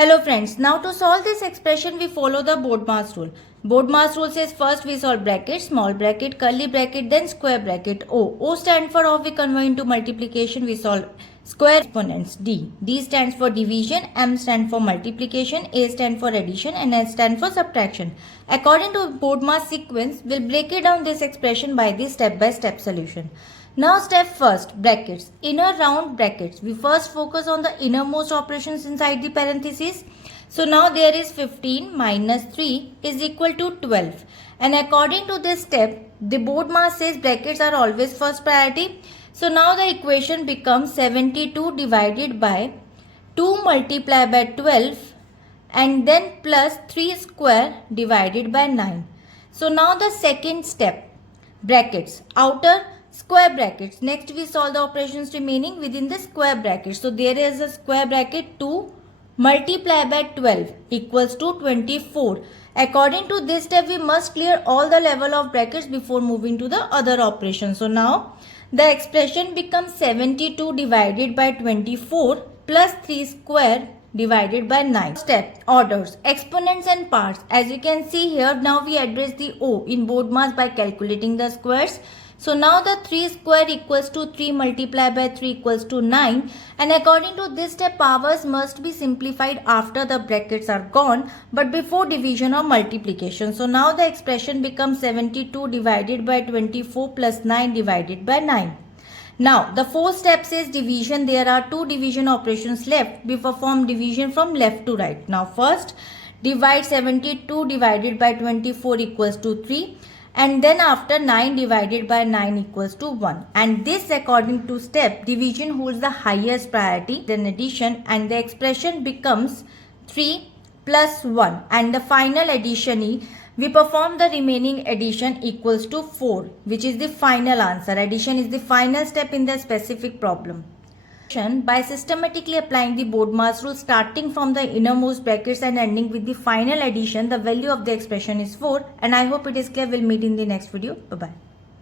Hello friends, now to solve this expression we follow the Bodmas rule. Bodmas rule says first we solve bracket, small bracket, curly bracket, then square bracket O. O stands for how we convert into multiplication, we solve square exponents D. D stands for division, M stands for multiplication, A stands for addition and S stands for subtraction. According to Bodmas sequence, we'll break it down this expression by the step-by-step solution. Now step first, brackets. Inner round brackets. We first focus on the innermost operations inside the parentheses. So now there is 15 minus 3 is equal to 12. And according to this step, the Bodmas says brackets are always first priority. So now the equation becomes 72 divided by 2 multiplied by 12 and then plus 3 square divided by 9. So now the second step, brackets. Outer square brackets. Next we solve the operations remaining within the square bracket. So there is a square bracket 2 multiplied by 12 equals to 24. According to this step we must clear all the level of brackets before moving to the other operations. So now the expression becomes 72 divided by 24 plus 3 square divided by 9. Step, orders, exponents and parts. As you can see here, now we address the O in Bodmas by calculating the squares. So now the 3 square equals to 3 multiplied by 3 equals to 9, and according to this step powers must be simplified after the brackets are gone but before division or multiplication. So now the expression becomes 72 divided by 24 plus 9 divided by 9. Now the fourth step says division. There are two division operations left. We perform division from left to right. Now first divide 72 divided by 24 equals to 3. And then after 9 divided by 9 equals to 1. And this according to step, division holds the highest priority than addition and the expression becomes 3 plus 1. And the final addition is, we perform the remaining addition equals to 4, which is the final answer. Addition is the final step in the specific problem. By systematically applying the Bodmas rule starting from the innermost brackets and ending with the final addition, the value of the expression is 4, and I hope it is clear. We'll meet in the next video. Bye bye.